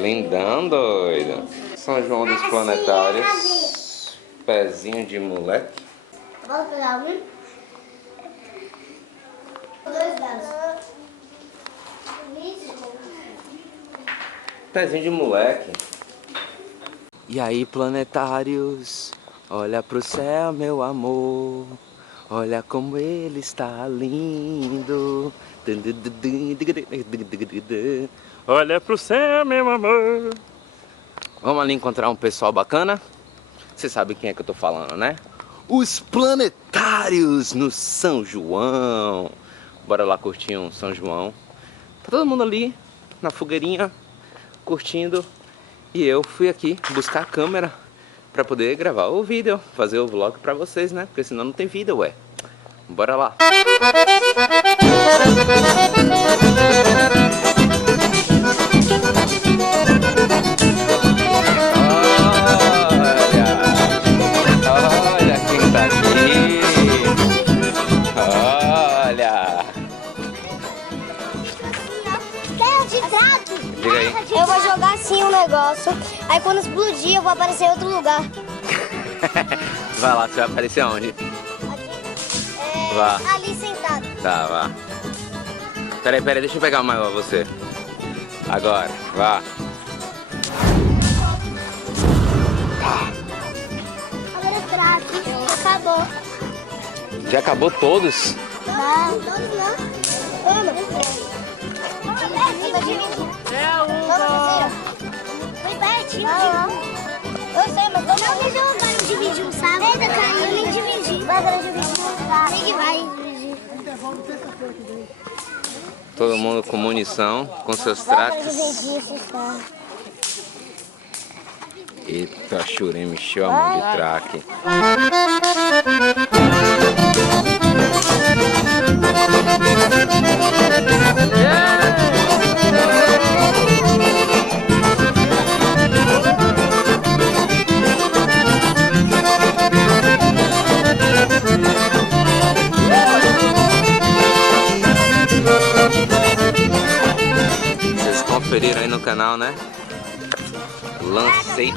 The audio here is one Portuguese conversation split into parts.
Lindão, doido. São João dos Planetários. Pezinho de moleque. Vamos pegar um? Dois delas. Pezinho de moleque. E aí, planetários, olha pro céu, meu amor. Olha como ele está lindo. Olha pro céu, meu amor. Vamos ali encontrar um pessoal bacana. Você sabe quem é que eu tô falando, né? Os planetários no São João. Bora lá curtir um São João. Tá todo mundo ali na fogueirinha, curtindo. E eu fui aqui buscar a câmera pra poder gravar o vídeo, fazer o vlog pra vocês, né? Porque senão não tem vídeo, ué. Bora lá. Olha quem tá aqui. Olha. Diga aí. Eu vou jogar assim um negócio, aí quando explodir eu vou aparecer em outro lugar. Vai lá, você vai aparecer onde? Aqui. Vá. Ali sentado. Tá, vá. Peraí, deixa eu pegar o maior você. Agora, vá. Agora é fraco. Acabou. Já acabou todos? Não, todos não. Toma. Eu tô dividindo. Foi pertinho. Eu sei, mas não vai dividir um sábado. Eita, caiu, eu nem dividi. Vai dividir um sábado. Sei que vai dividir. Todo mundo com munição, com seus Vai traques. dividir esses carros. Eita, churei, me chama de traque. Vocês conferiram aí no canal, né? Lancei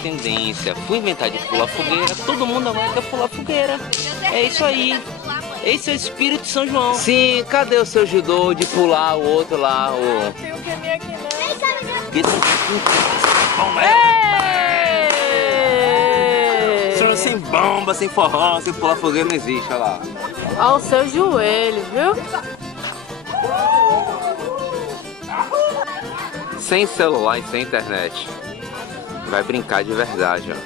tendência. Fui inventar de pular fogueira, todo mundo agora quer pular fogueira. É isso aí. Esse é o espírito de São João. Sim, cadê o seu judô de pular o outro lá? O... Tem um caminho aqui não. Sem bomba, sem forró, sem pular fogueira não existe, olha lá. Olha o seu joelho, viu? Sem celular e sem internet. Vai brincar de verdade, ó.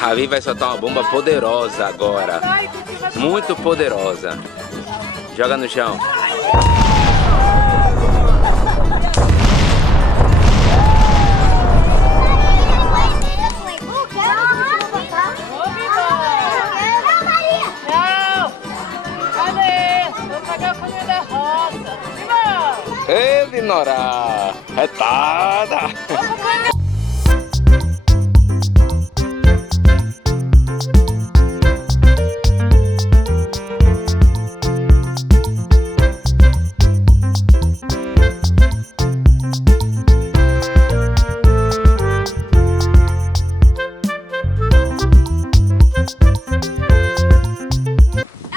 Ravi vai soltar uma bomba poderosa agora. Muito poderosa. Joga no chão. Ei, Dinora! Retada!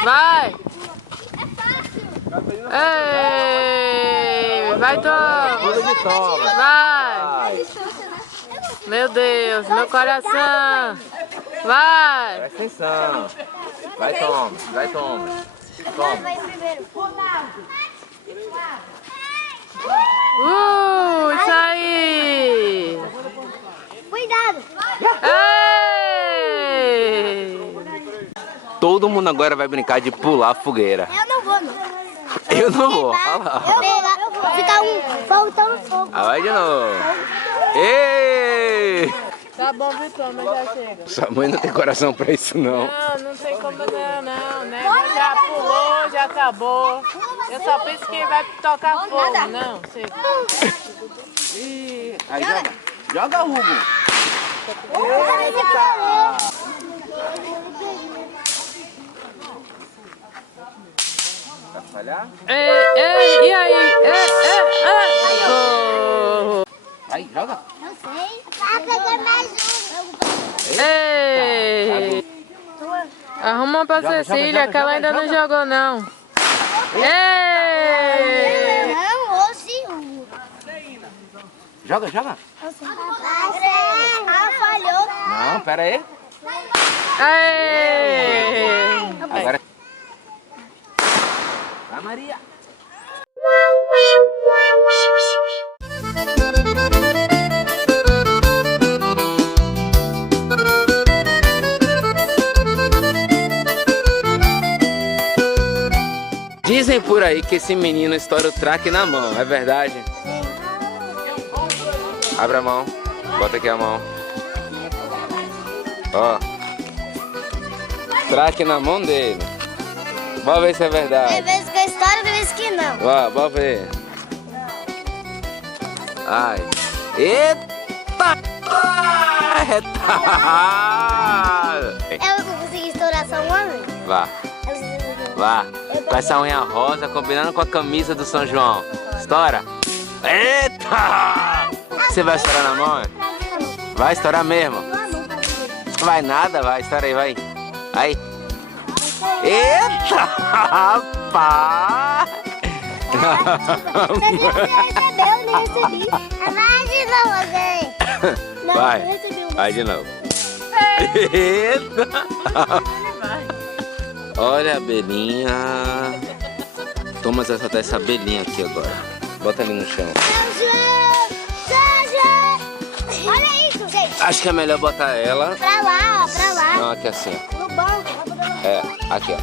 Vai! Ei! Vai, Tom! Vai! Meu Deus, meu coração! Vai! Presta atenção! Vai, Tom! Vai, Tom! Vai primeiro. Isso aí! Cuidado. Ei! Todo mundo agora vai brincar de pular fogueira. Eu não vou, não. Eu não vou. Olha lá. Eu vou. Fica um faltando fogo. Ah, vai de novo. Ei! Tá bom, Vitor, mas já chega. Sua mãe não tem coração pra isso, não. Não tem como não, né? Já pulou, já acabou. Eu só penso que vai tocar fogo. Não, chega. Aí joga. Joga, Hugo. Eita! trabalhar? E aí? Vai, joga. Não sei. Vai pegar mais um. Ei! Arruma pra Cecília, que ela ainda não jogou, não. Ei! Não, ou sim. Joga, joga. Ah, falhou. Não, pera aí. Ei! Agora. Vai, Maria. Dizem por aí que esse menino estoura o traque na mão, é verdade? Abre a mão, bota aqui a mão. Ó. Traque na mão dele. Bora ver se é verdade. Tem vezes que é história, tem vezes que não. Ó, bora ver. Ai. Eita! Eu não consegui estourar só uma vez. Vá, vá. Com essa unha rosa combinando com a camisa do São João. Estoura. Eita! Você vai estourar na mão? Vai estourar mesmo? Não vai nada, vai. Estoura aí, vai. Aí. Eita! Rapaz! Você recebeu, eu nem recebi. Vai de novo, alguém. Não, Vai. eu recebi um. Vai de novo. Eita! Olha a abelhinha. Toma essa abelhinha aqui agora. Bota ali no chão. Olha isso, gente. Acho que é melhor botar ela. Pra lá, ó, pra lá. Não, aqui assim. No banco. É, aqui ó.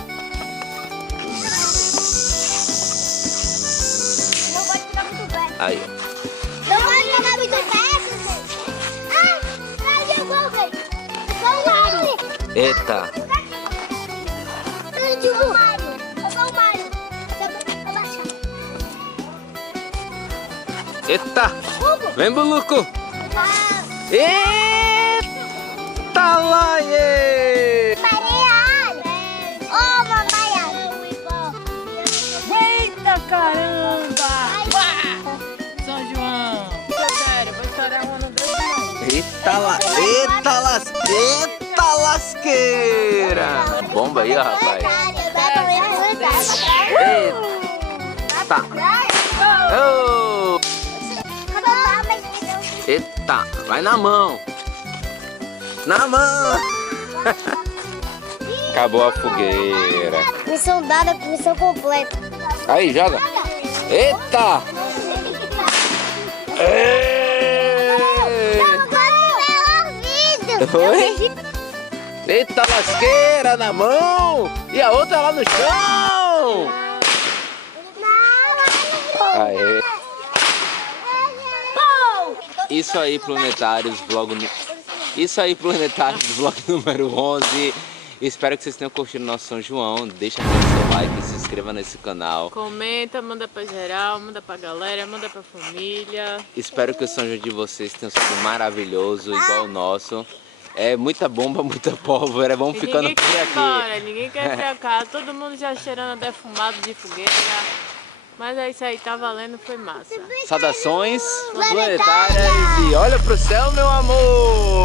Não pode ficar muito perto. Aí. Não pode ficar muito perto, gente. Ah, cadê o gol, gente? É só o Mário. Eita. É só o Mário. É só o Mário. Vou baixar. Eita. Vem, Buluco. Ah, Eita lá, ê. Maria. Ô, mamãe. Eita caramba! São João! Sério, vou estourar uma no dedo não. Eita lasqueira. Bomba aí, ó, rapaz. Eita. Oh. Eita, vai na mão. Na mão. Acabou a fogueira. Missão dada, missão completa. Aí, joga. Eita. Oi? Eita lasqueira na mão. E a outra lá no chão. Aê. Isso aí, planetários, Isso aí, planetários, vlog número 11. Espero que vocês tenham curtido nosso São João. Deixa aqui o seu like, se inscreva nesse canal. Comenta, manda pra geral, manda pra galera, manda pra família. Espero que o São João de vocês tenha sido maravilhoso, igual o nosso. É muita bomba, muita pólvora. Vamos ficando Ninguém por quer ir aqui. embora, ninguém quer ir pra cá. Todo mundo já cheirando a defumado de fogueira. Mas é isso aí, tá valendo, foi massa. Saudações planetárias e olha pro céu, meu amor!